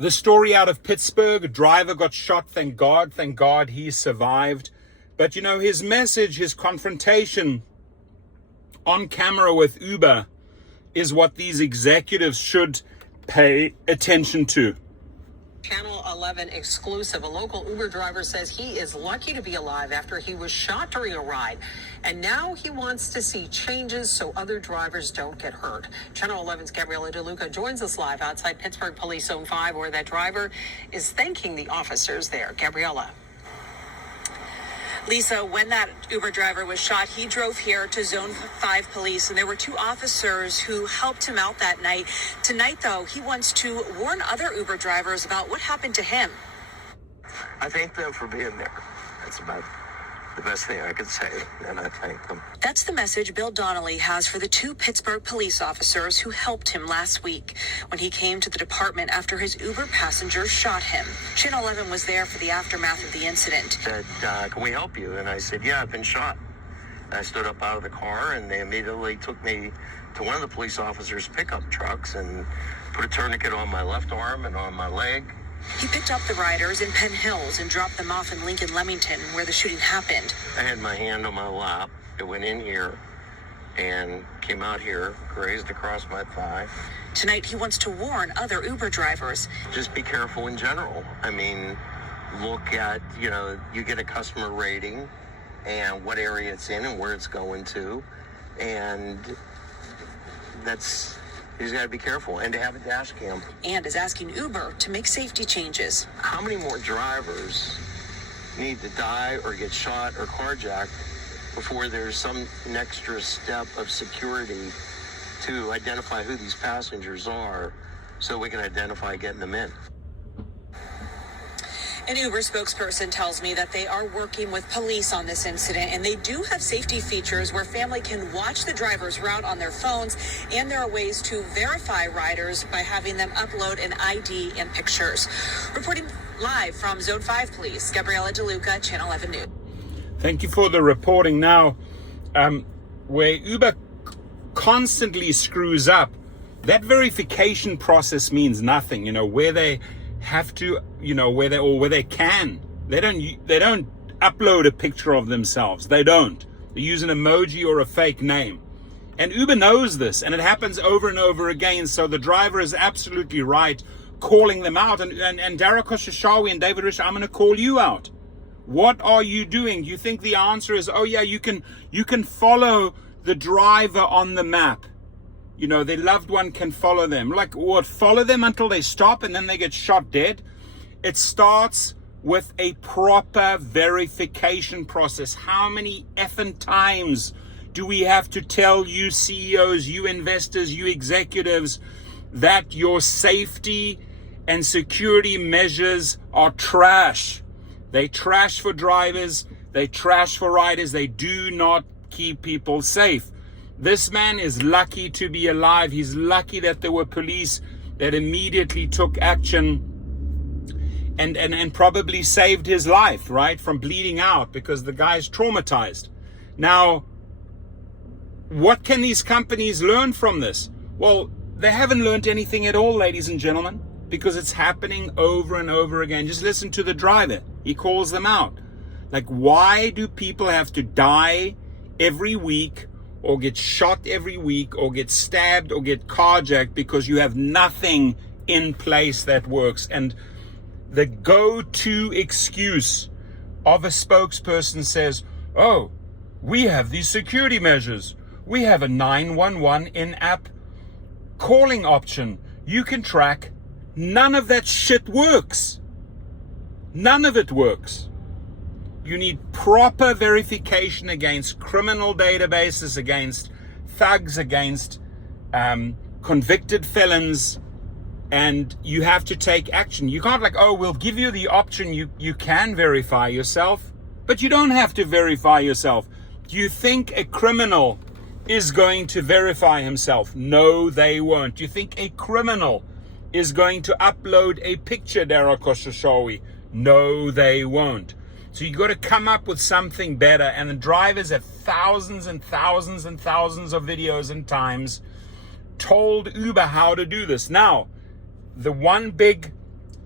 The story out of Pittsburgh, a driver got shot. Thank God he survived. But you know, his message, his confrontation on camera with Uber is what these executives should pay attention to. Channel 11 exclusive. A local Uber driver says he is lucky to be alive after he was shot during a ride. And now he wants to see changes so other drivers don't get hurt. Channel 11's Gabriella DeLuca joins us live outside Pittsburgh Police Zone 5, where that driver is thanking the officers there. Gabriella. Lisa, when that Uber driver was shot, he drove here to Zone 5 Police, and there were 2 officers who helped him out that night. Tonight, though, he wants to warn other Uber drivers about what happened to him. I thank them for being there. That's about the best thing I could say, and I thank them. That's the message Bill Donnelly has for the 2 Pittsburgh police officers who helped him last week when he came to the department after his Uber passenger shot him. Channel 11 was there for the aftermath of the incident. Said, can we help you? And I said, yeah, I've been shot. And I stood up out of the car, and they immediately took me to one of the police officers' pickup trucks and put a tourniquet on my left arm and on my leg. He picked up the riders in Penn Hills and dropped them off in Lincoln Leamington, where the shooting happened. I had my hand on my lap. It went in here and came out here, grazed across my thigh. Tonight, he wants to warn other Uber drivers. Just be careful in general. I mean, look at, you get a customer rating and what area it's in and where it's going to. And you just got to be careful, and to have a dash cam. And is asking Uber to make safety changes. How many more drivers need to die or get shot or carjacked before there's some extra step of security to identify who these passengers are so we can identify getting them in? An Uber spokesperson tells me that they are working with police on this incident, and they do have safety features where family can watch the driver's route on their phones, and there are ways to verify riders by having them upload an ID and pictures. Reporting live from Zone 5 Police, Gabriella DeLuca, Channel 11 News. Thank you for the reporting. Now, where Uber constantly screws up, that verification process means nothing. Where they have to, where they can, they don't upload a picture of themselves. They don't. They use an emoji or a fake name, and Uber knows this, and it happens over and over again. So the driver is absolutely right, calling them out. And Dara Khosrowshahi and David Risch, I'm going to call you out. What are you doing? You think the answer is, oh yeah, you can follow the driver on the map. Their loved one can follow them. Like what? Follow them until they stop and then they get shot dead? It starts with a proper verification process. How many effing times do we have to tell you CEOs, you investors, you executives that your safety and security measures are trash? They trash for drivers. They trash for riders. They do not keep people safe. This man is lucky to be alive. He's lucky that there were police that immediately took action and probably saved his life, right, from bleeding out, because the guy's traumatized. Now, what can these companies learn from this? Well, they haven't learned anything at all, ladies and gentlemen, because it's happening over and over again. Just listen to the driver. He calls them out. Like, why do people have to die every week, or get shot every week, or get stabbed, or get carjacked because you have nothing in place that works? And the go-to excuse of a spokesperson says, oh, we have these security measures. We have a 911 in-app calling option. You can track. None of that shit works. None of it works. You need proper verification against criminal databases, against thugs, against convicted felons, and you have to take action. You can't we'll give you the option. You can verify yourself, but you don't have to verify yourself. Do you think a criminal is going to verify himself? No, they won't. Do you think a criminal is going to upload a picture, Dara Khosrowshahi? No, they won't. So you got to come up with something better. And the drivers have thousands and thousands and thousands of videos and times told Uber how to do this. Now, the one big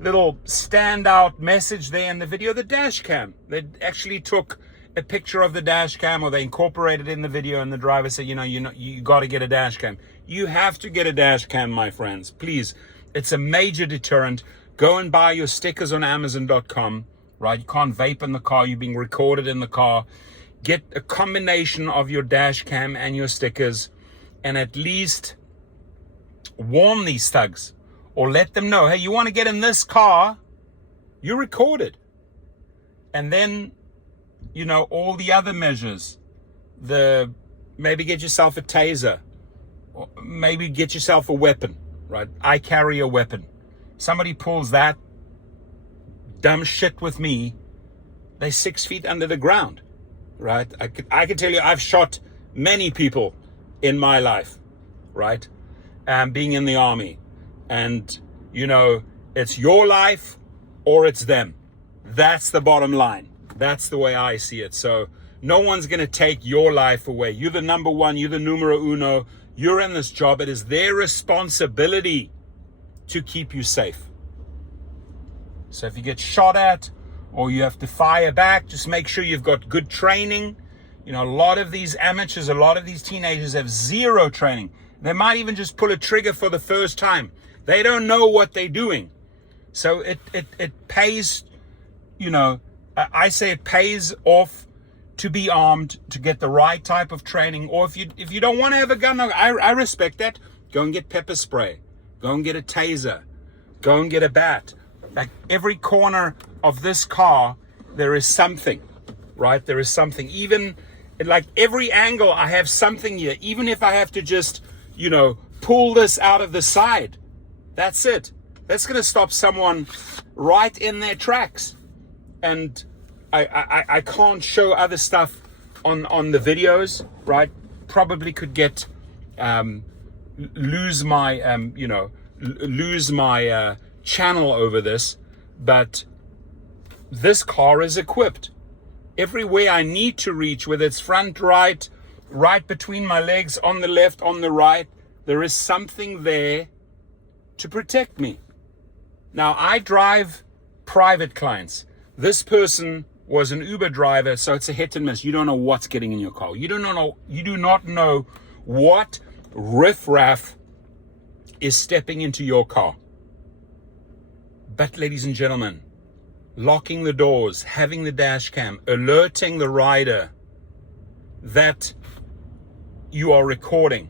little standout message there in the video, the dash cam. They actually took a picture of the dash cam, or they incorporated it in the video, and the driver said, you got to get a dash cam. You have to get a dash cam, my friends. Please. It's a major deterrent. Go and buy your stickers on Amazon.com, right? You can't vape in the car. You're being recorded in the car. Get a combination of your dash cam and your stickers, and at least warn these thugs, or let them know, hey, you want to get in this car, you're recorded. And then, all the other measures, maybe get yourself a taser, or maybe get yourself a weapon, right? I carry a weapon. Somebody pulls that dumb shit with me, they're 6 feet under the ground, right? I can tell you, I've shot many people in my life, right? Being in the army, and it's your life or it's them. That's the bottom line. That's the way I see it. So no one's going to take your life away. You're the number one. You're the numero uno. You're in this job. It is their responsibility to keep you safe. So if you get shot at, or you have to fire back, just make sure you've got good training. A lot of these amateurs, a lot of these teenagers have zero training. They might even just pull a trigger for the first time. They don't know what they're doing. So it pays, I say it pays off to be armed, to get the right type of training. Or if you don't want to have a gun, I respect that. Go and get pepper spray. Go and get a taser. Go and get a bat. Like every corner of this car, there is something, right? There is something. Even like every angle, I have something here. Even if I have to just, pull this out of the side, that's it. That's going to stop someone right in their tracks. And I can't show other stuff on the videos, right? Probably could get lose my channel over this, but this car is equipped everywhere I need to reach, whether it's front, right between my legs, on the left, on the right. There is something there to protect me. Now, I drive private clients. This person was an Uber driver, so it's a hit and miss. You don't know what's getting in your car. You do not know what riffraff is stepping into your car. But ladies and gentlemen, locking the doors, having the dash cam, alerting the rider that you are recording.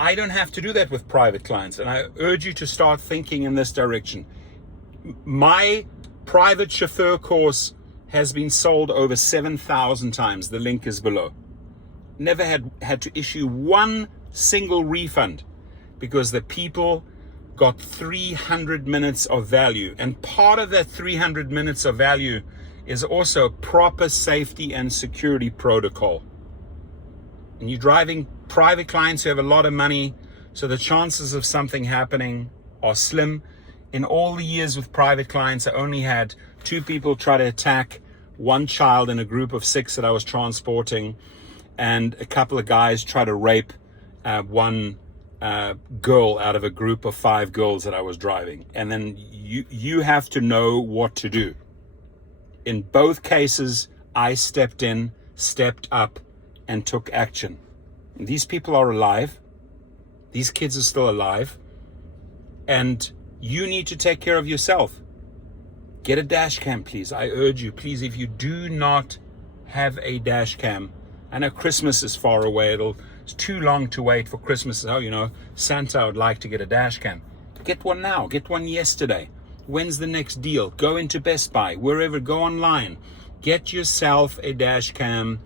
I don't have to do that with private clients, and I urge you to start thinking in this direction. My private chauffeur course has been sold over 7,000 times. The link is below. Never had to issue one single refund, because the people got 300 minutes of value. And part of that 300 minutes of value is also proper safety and security protocol. And you're driving private clients who have a lot of money, so the chances of something happening are slim. In all the years with private clients, I only had 2 people try to attack one child in a group of 6 that I was transporting, and a couple of guys try to rape one girl out of a group of 5 girls that I was driving. And then you have to know what to do. In both cases, I stepped in, stepped up, and took action. These people are alive. These kids are still alive. And you need to take care of yourself. Get a dash cam, please. I urge you, please, if you do not have a dash cam, I know Christmas is far away. It's too long to wait for Christmas. Oh, Santa would like to get a dash cam. Get one now. Get one yesterday. When's the next deal? Go into Best Buy, wherever. Go online. Get yourself a dash cam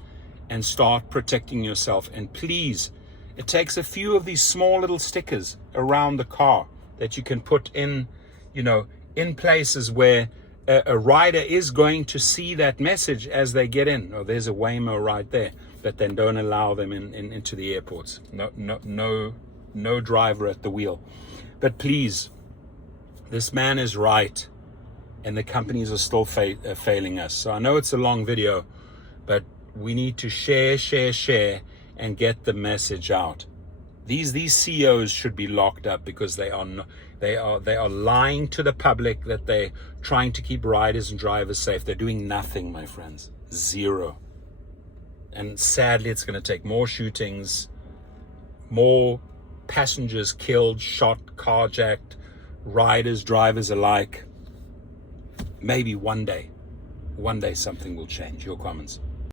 and start protecting yourself. And please, it takes a few of these small little stickers around the car that you can put in, in places where a rider is going to see that message as they get in. Oh, there's a Waymo right there. But then don't allow them into the airports. No driver at the wheel. But please, this man is right, and the companies are still failing us. So I know it's a long video, but we need to share, and get the message out. These CEOs should be locked up, because they are They are lying to the public that they're trying to keep riders and drivers safe. They're doing nothing, my friends. Zero. And sadly, it's going to take more shootings, more passengers killed, shot, carjacked, riders, drivers alike. Maybe one day something will change. Your comments.